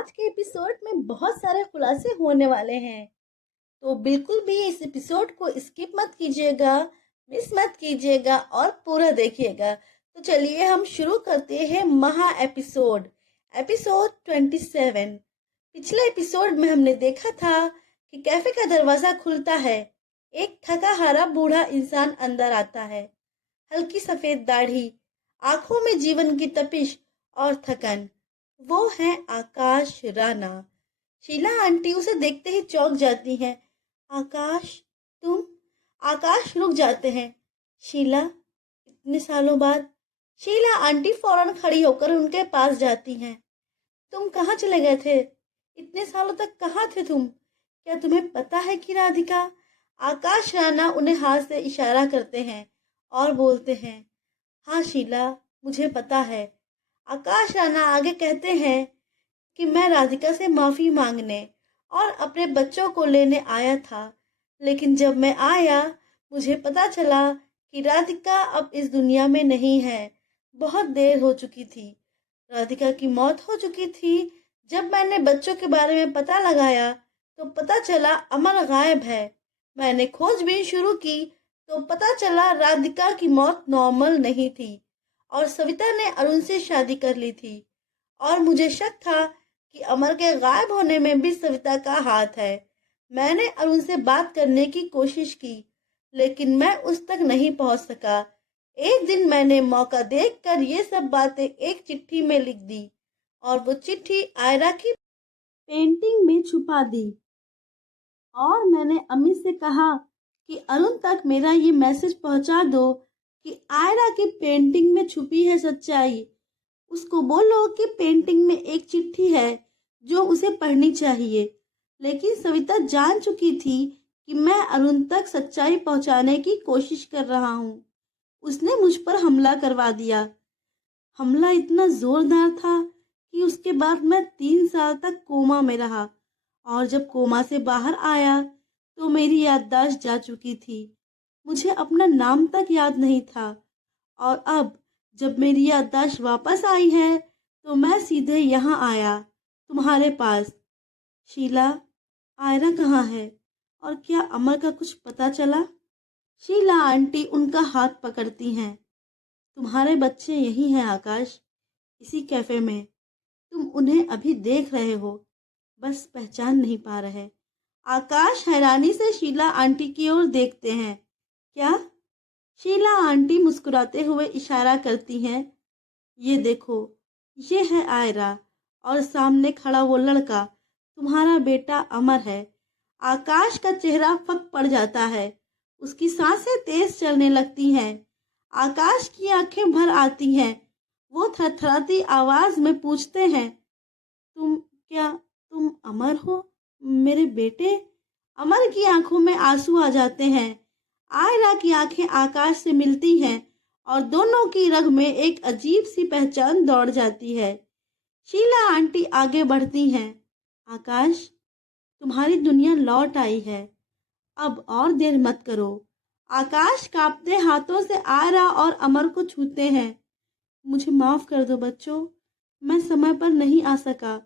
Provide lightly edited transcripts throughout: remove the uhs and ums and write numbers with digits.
आज के एपिसोड में बहुत सारे खुलासे होने वाले हैं। तो बिल्कुल भी इस एपिसोड को स्किप मत कीजिएगा, मिस मत कीजिएगा और पूरा देखिएगा। तो चलिए हम शुरू करते हैं महा एपिसोड एपिसोड 27। पिछले एपिसोड में हमने देखा था कि कैफे का दरवाजा खुलता है। एक थका हारा बूढ़ा इंसान अंदर आता है। हल्की सफेद दाढ़ी, आंखों में जीवन की तपिश और थकन। वो है आकाश राणा। शीला आंटी उसे देखते ही चौंक जाती हैं। आकाश, तुम? आकाश रुक जाते हैं। शीला, इतने सालों बाद? शीला आंटी फौरन खड़ी होकर उनके पास जाती हैं। तुम कहाँ चले गए थे? इतने सालों तक कहाँ थे तुम? क्या तुम्हें पता है कि राधिका? आकाश राणा उन्हें हाथ से इशारा करते हैं और बोलते हैं, हाँ शीला, मुझे पता है। आकाश राणा आगे कहते हैं कि मैं राधिका से माफ़ी मांगने और अपने बच्चों को लेने आया था, लेकिन जब मैं आया मुझे पता चला कि राधिका अब इस दुनिया में नहीं है। बहुत देर हो चुकी थी। राधिका की मौत हो चुकी थी। जब मैंने बच्चों के बारे में पता लगाया तो पता चला अमर गायब है। मैंने खोजबीन शुरू की तो पता चला राधिका की मौत नॉर्मल नहीं थी और सविता ने अरुण से शादी कर ली थी। और मुझे शक था कि अमर के गायब होने में भी सविता का हाथ है। मैंने अरुण से बात करने की कोशिश की, लेकिन मैं उस तक नहीं पहुंच सका। एक दिन मैंने मौका देखकर ये सब बातें एक चिट्ठी में लिख दी और वो चिट्ठी आयरा की पेंटिंग में छुपा दी। और मैंने अमित से कहा कि अरुण तक मेरा ये मैसेज पहुंचा दो कि आयरा की पेंटिंग में छुपी है सच्चाई। उसको बोलो कि पेंटिंग में एक चिट्ठी है जो उसे पढ़नी चाहिए। लेकिन सविता जान चुकी थी कि मैं अरुण तक सच्चाई पहुंचाने की कोशिश कर रहा हूँ। उसने मुझ पर हमला करवा दिया। हमला इतना जोरदार था कि उसके बाद मैं 3 साल तक कोमा में रहा और जब कोमा से बाहर आया तो मेरी याददाश्त जा चुकी थी। मुझे अपना नाम तक याद नहीं था और अब जब मेरी याददाश्त वापस आई है तो मैं सीधे यहाँ आया, तुम्हारे पास। शीला, आयरा कहाँ है और क्या अमर का कुछ पता चला? शीला आंटी उनका हाथ पकड़ती हैं। तुम्हारे बच्चे यही हैं आकाश, इसी कैफे में। तुम उन्हें अभी देख रहे हो, बस पहचान नहीं पा रहे। आकाश हैरानी से शीला आंटी की ओर देखते हैं। क्या? शीला आंटी मुस्कुराते हुए इशारा करती हैं। ये देखो, ये है आयरा और सामने खड़ा वो लड़का तुम्हारा बेटा अमर है। आकाश का चेहरा फक पड़ जाता है। उसकी सांसें तेज चलने लगती हैं। आकाश की आंखें भर आती हैं। वो थरथराती आवाज में पूछते हैं, तुम अमर हो, मेरे बेटे? अमर की आंखों में आंसू आ जाते हैं। आयरा की आंखें आकाश से मिलती हैं और दोनों की रग में एक अजीब सी पहचान दौड़ जाती है। शीला आंटी आगे बढ़ती हैं। आकाश, तुम्हारी दुनिया लौट आई है, अब और देर मत करो। आकाश कांपते हाथों से आयरा और अमर को छूते हैं। मुझे माफ कर दो बच्चों, मैं समय पर नहीं आ सका,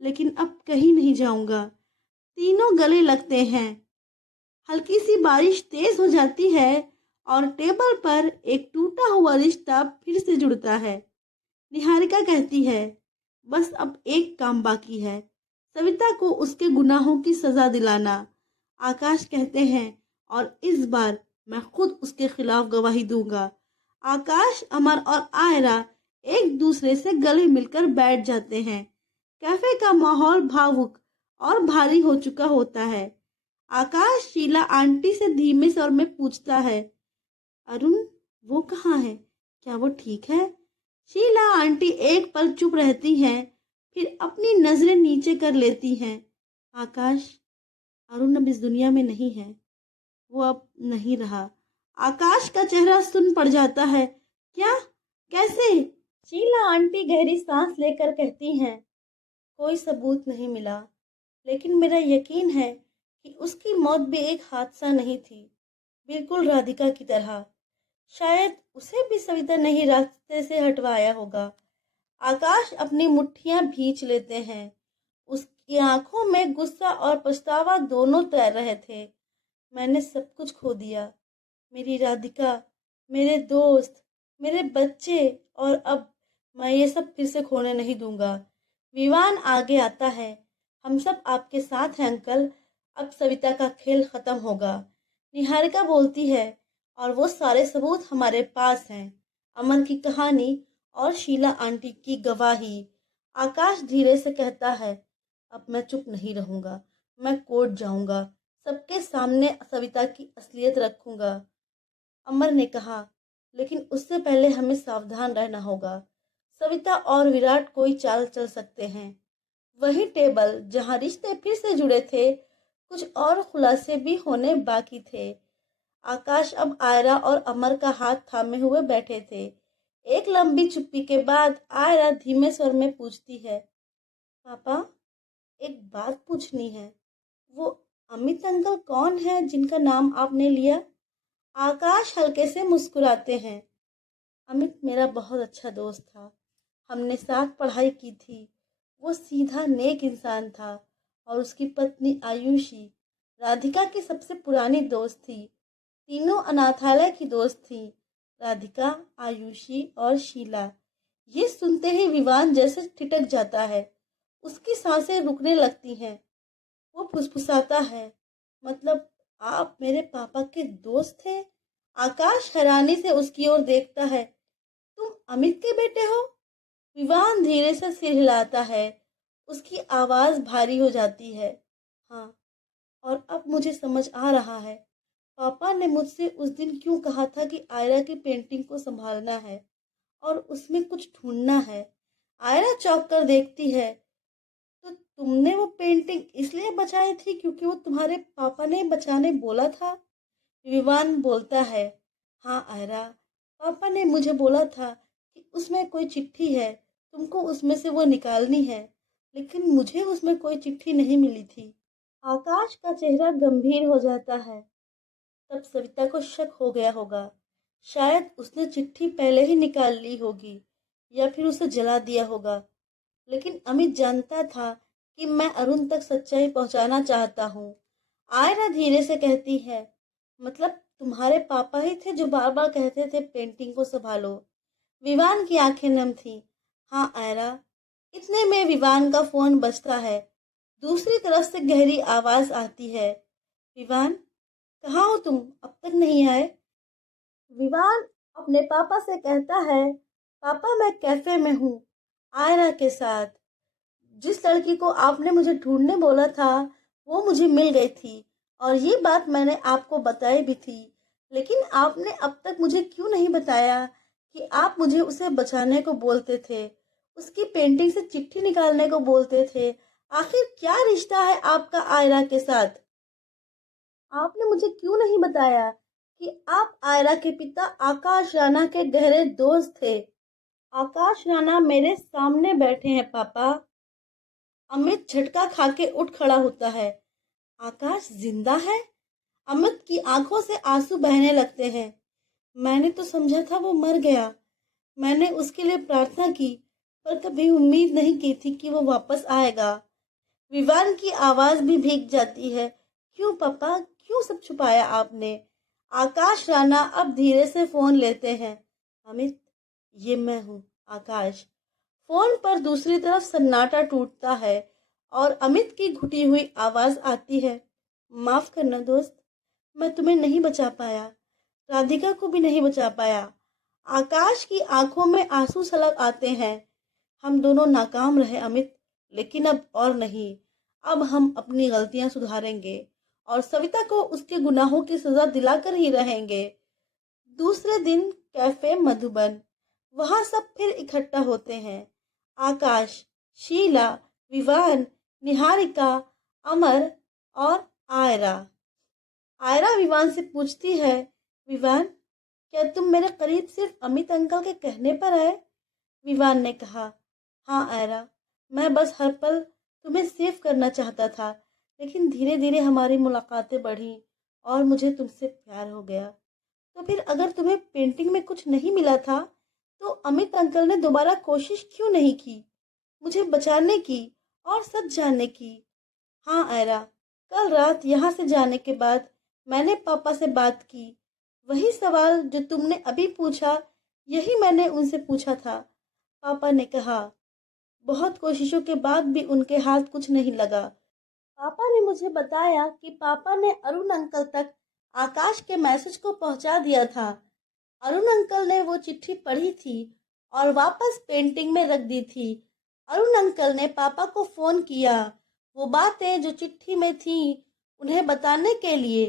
लेकिन अब कहीं नहीं जाऊंगा। तीनों गले लगते हैं। हल्की सी बारिश तेज हो जाती है और टेबल पर एक टूटा हुआ रिश्ता फिर से जुड़ता है। निहारिका कहती है, बस अब एक काम बाकी है, सविता को उसके गुनाहों की सजा दिलाना। आकाश कहते हैं, और इस बार मैं खुद उसके खिलाफ गवाही दूंगा। आकाश, अमर और आयरा एक दूसरे से गले मिलकर बैठ जाते हैं। कैफे का माहौल भावुक और भारी हो चुका होता है। आकाश शीला आंटी से धीमे स्वर में पूछता है, अरुण, वो कहाँ है? क्या वो ठीक है? शीला आंटी एक पल चुप रहती हैं, फिर अपनी नजरें नीचे कर लेती हैं। आकाश, अरुण अब इस दुनिया में नहीं है, वो अब नहीं रहा। आकाश का चेहरा सुन पड़ जाता है। क्या? कैसे? शीला आंटी गहरी सांस लेकर कहती हैं, कोई सबूत नहीं मिला, लेकिन मेरा यकीन है कि उसकी मौत भी एक हादसा नहीं थी, बिल्कुल राधिका की तरह। शायद उसे भी सविता ने ही रास्ते से हटवाया होगा। आकाश अपनी मुट्ठियां भींच लेते हैं। उसकी आंखों में गुस्सा और पछतावा दोनों तैर रहे थे। मैंने सब कुछ खो दिया, मेरी राधिका, मेरे दोस्त, मेरे बच्चे, और अब मैं ये सब फिर से खोने नहीं दूंगा। विवान आगे आता है। हम सब आपके साथ हैं अंकल। अब सविता का खेल खत्म होगा। निहारिका बोलती है, और वो सारे सबूत हमारे पास हैं। अमन की कहानी और शीला आंटी की गवाही। आकाश धीरे से कहता है, अब मैं चुप नहीं रहूंगा। मैं कोर्ट जाऊंगा, सबके सामने सविता की असलियत रखूंगा। अमर ने कहा, लेकिन उससे पहले हमें सावधान रहना होगा। सविता और विराट कोई चाल चल सकते हैं। वही टेबल जहां रिश्ते फिर से जुड़े थे, कुछ और खुलासे भी होने बाकी थे। आकाश अब आयरा और अमर का हाथ थामे हुए बैठे थे। एक लंबी चुप्पी के बाद आयरा धीमे स्वर में पूछती है, पापा, एक बात पूछनी है। वो अमित अंकल कौन है जिनका नाम आपने लिया? आकाश हल्के से मुस्कुराते हैं। अमित मेरा बहुत अच्छा दोस्त था। हमने साथ पढ़ाई की थी। वो सीधा नेक इंसान था। और उसकी पत्नी आयुषी राधिका की सबसे पुरानी दोस्त थी। तीनों अनाथालय की दोस्त थी, राधिका, आयुषी और शीला। ये सुनते ही विवान जैसे ठिठक जाता है। उसकी सांसें रुकने लगती हैं। वो फुसफुसाता है, मतलब आप मेरे पापा के दोस्त थे? आकाश हैरानी से उसकी ओर देखता है। तुम अमित के बेटे हो? विवान धीरे से सिर हिलाता है। उसकी आवाज भारी हो जाती है। हाँ, और अब मुझे समझ आ रहा है। पापा ने मुझसे उस दिन क्यों कहा था कि आयरा की पेंटिंग को संभालना है और उसमें कुछ ढूंढना है। आयरा चौंक कर देखती है। तो तुमने वो पेंटिंग इसलिए बचाई थी क्योंकि वो तुम्हारे पापा ने बचाने बोला था? विवान बोलता है, हाँ आयरा, पापा ने मुझे बोला था कि उसमें कोई चिट्ठी है, तुमको उसमें से वो निकालनी है, लेकिन मुझे उसमें कोई चिट्ठी नहीं मिली थी। आकाश का चेहरा गंभीर हो जाता है। तब सविता को शक हो गया होगा। शायद उसने चिट्ठी पहले ही निकाल ली होगी या फिर उसे जला दिया होगा। लेकिन अमित जानता था कि मैं अरुण तक सच्चाई पहुंचाना चाहता हूँ। आयरा धीरे से कहती है, मतलब तुम्हारे पापा ही थे जो बार बार कहते थे पेंटिंग को संभालो? विवान की आंखें नम थी। हाँ आयरा। इतने में विवान का फोन बजता है। दूसरी तरफ से गहरी आवाज आती है, विवान, कहाँ हो तुम? अब तक नहीं आए? विवान अपने पापा से कहता है, पापा मैं कैफे में हूँ, आयरा के साथ। जिस लड़की को आपने मुझे ढूंढने बोला था वो मुझे मिल गई थी, और ये बात मैंने आपको बताई भी थी। लेकिन आपने अब तक मुझे क्यों नहीं बताया कि आप मुझे उसे बचाने को बोलते थे, उसकी पेंटिंग से चिट्ठी निकालने को बोलते थे? आखिर क्या रिश्ता है आपका आयरा के साथ? आपने मुझे क्यों नहीं बताया कि आप आयरा के पिता आकाश राणा के गहरे दोस्त थे? आकाश राणा मेरे सामने बैठे हैं पापा। अमित झटका खा के उठ खड़ा होता है। आकाश जिंदा है? अमित की आंखों से आंसू बहने लगते हैं। मैंने तो समझा था वो मर गया। मैंने उसके लिए प्रार्थना की, पर कभी उम्मीद नहीं की थी कि वो वापस आएगा। विवान की आवाज भी भीग जाती है। क्यों पापा, क्यों सब छुपाया आपने? आकाश राणा अब धीरे से फोन लेते हैं। अमित, ये मैं हूँ, आकाश। फोन पर दूसरी तरफ सन्नाटा टूटता है और अमित की घुटी हुई आवाज आती है, माफ करना दोस्त, मैं तुम्हें नहीं बचा पाया, राधिका को भी नहीं बचा पाया। आकाश की आंखों में आंसू छलक आते हैं। हम दोनों नाकाम रहे अमित, लेकिन अब और नहीं। अब हम अपनी गलतियां सुधारेंगे और सविता को उसके गुनाहों की सजा दिलाकर ही रहेंगे। दूसरे दिन कैफे मधुबन। वहां सब फिर इकट्ठा होते हैं। आकाश, शीला, विवान, निहारिका, अमर और आयरा। आयरा विवान से पूछती है, विवान, क्या तुम मेरे करीब सिर्फ अमित अंकल के कहने पर आए? विवान ने कहा, हाँ आयरा, मैं बस हर पल तुम्हें सेव करना चाहता था, लेकिन धीरे धीरे हमारी मुलाकातें बढ़ी और मुझे तुमसे प्यार हो गया। तो फिर अगर तुम्हें पेंटिंग में कुछ नहीं मिला था, तो अमित अंकल ने दोबारा कोशिश क्यों नहीं की मुझे बचाने की और सच जानने की। हाँ आयरा, कल रात यहाँ से जाने के बाद मैंने पापा से बात की। वही सवाल जो तुमने अभी पूछा, यही मैंने उनसे पूछा था। पापा ने कहा, बहुत कोशिशों के बाद भी उनके हाथ कुछ नहीं लगा। पापा ने मुझे बताया कि पापा ने अरुण अंकल तक आकाश के मैसेज को पहुंचा दिया था। अरुण अंकल ने वो चिट्ठी पढ़ी थी और वापस पेंटिंग में रख दी थी। अरुण अंकल ने पापा को फोन किया, वो बातें जो चिट्ठी में थी उन्हें बताने के लिए।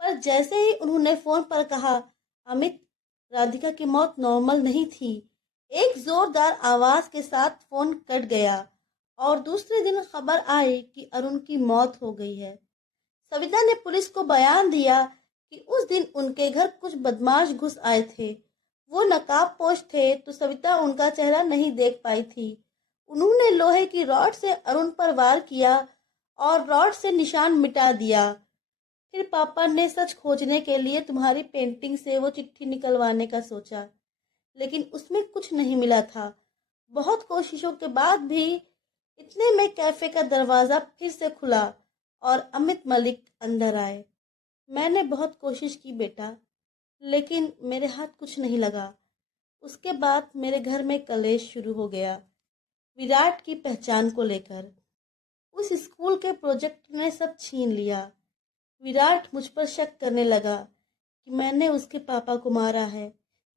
पर जैसे ही उन्होंने फोन पर कहा, अमित, राधिका की मौत नॉर्मल नहीं थी, एक जोरदार आवाज के साथ फोन कट गया और दूसरे दिन खबर आई कि अरुण की मौत हो गई है। सविता ने पुलिस को बयान दिया कि उस दिन उनके घर कुछ बदमाश घुस आए थे। वो नकाबपोश थे तो सविता उनका चेहरा नहीं देख पाई थी। उन्होंने लोहे की रॉड से अरुण पर वार किया और रॉड से निशान मिटा दिया। फिर पापा ने सच खोजने के लिए तुम्हारी पेंटिंग से वो चिट्ठी निकलवाने का सोचा, लेकिन उसमें कुछ नहीं मिला था। बहुत कोशिशों के बाद भी इतने में कैफे का दरवाजा फिर से खुला और अमित मलिक अंदर आए। मैंने बहुत कोशिश की बेटा, लेकिन मेरे हाथ कुछ नहीं लगा। उसके बाद मेरे घर में कलेश शुरू हो गया, विराट की पहचान को लेकर। उस स्कूल के प्रोजेक्ट ने सब छीन लिया। विराट मुझ पर शक करने लगा कि मैंने उसके पापा को मारा है,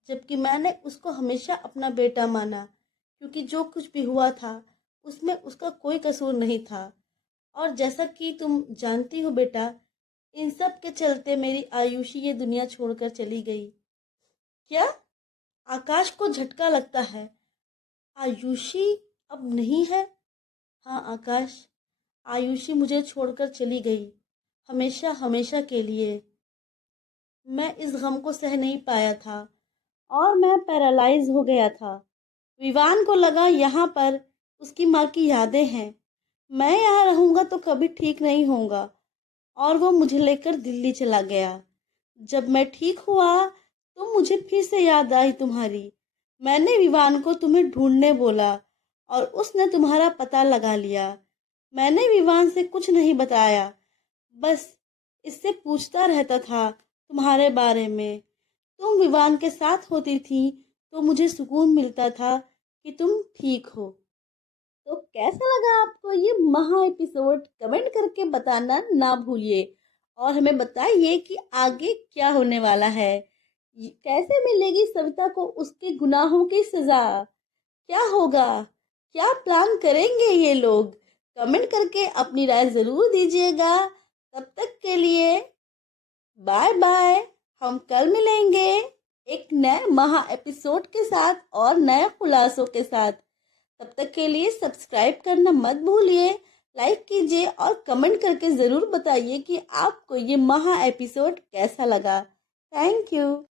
जबकि मैंने उसको हमेशा अपना बेटा माना, क्योंकि जो कुछ भी हुआ था उसमें उसका कोई कसूर नहीं था। और जैसा कि तुम जानती हो बेटा, इन सब के चलते मेरी आयुषी ये दुनिया छोड़कर चली गई। क्या? आकाश को झटका लगता है। आयुषी अब नहीं है? हाँ आकाश, आयुषी मुझे छोड़कर चली गई, हमेशा हमेशा के लिए। मैं इस गम को सह नहीं पाया था और मैं पैरालाइज हो गया था। विवान को लगा यहाँ पर उसकी माँ की यादें हैं, मैं यहाँ रहूँगा तो कभी ठीक नहीं होऊंगा, और वो मुझे लेकर दिल्ली चला गया। जब मैं ठीक हुआ तो मुझे फिर से याद आई तुम्हारी। मैंने विवान को तुम्हें ढूंढने बोला और उसने तुम्हारा पता लगा लिया। मैंने विवान से कुछ नहीं बताया, बस इससे पूछता रहता था तुम्हारे बारे में। तुम विवान के साथ होती थी तो मुझे सुकून मिलता था कि तुम ठीक हो। तो कैसा लगा आपको ये महा एपिसोड? कमेंट करके बताना ना भूलिए और हमें बताइए कि आगे क्या होने वाला है। कैसे मिलेगी सविता को उसके गुनाहों की सजा? क्या होगा? क्या प्लान करेंगे ये लोग? कमेंट करके अपनी राय जरूर दीजिएगा। तब तक के लिए बाय बाय। हम कल मिलेंगे एक नए महा एपिसोड के साथ और नए खुलासों के साथ। तब तक के लिए सब्सक्राइब करना मत भूलिए, लाइक कीजिए और कमेंट करके ज़रूर बताइए कि आपको ये महा एपिसोड कैसा लगा। Thank you.